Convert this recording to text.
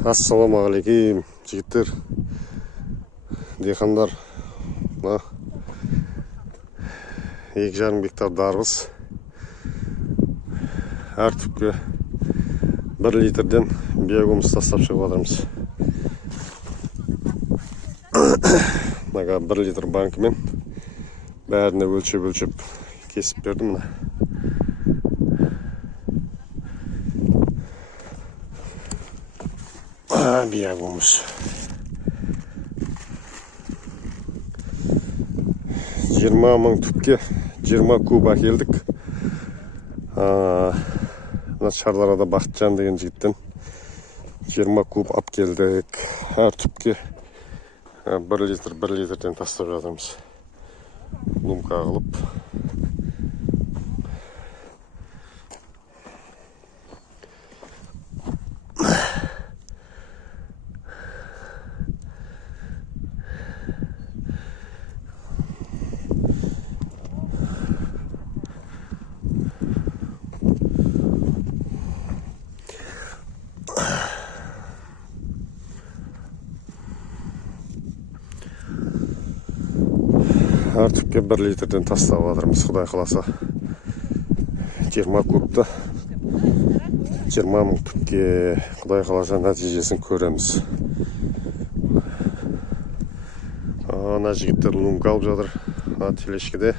Ассалаумағалейкум жігіттер, диқандар. 2,5 гектар дарбыз. Әр түпке 1 литрден биогумус тастап шығып жатырмыз. Мына 1 литр банкымен бәріне өлшеп кесіп бердім. Биогумус 20 мың түпке 20 куб әкелдік. Шардарада Бақытжан деген жігіттен 20 куб ап келдік. Әр түпке 1 литрден тастап жатырмыз. Лумка қылып. Әр түпке 1 литрден тастап жатырмыз. Құдай қаласа 20 кубты 20 мың түпке құдай қаласа нәтижесін көреміз. Ана жігіттер лумка алып жатыр. Телешкеде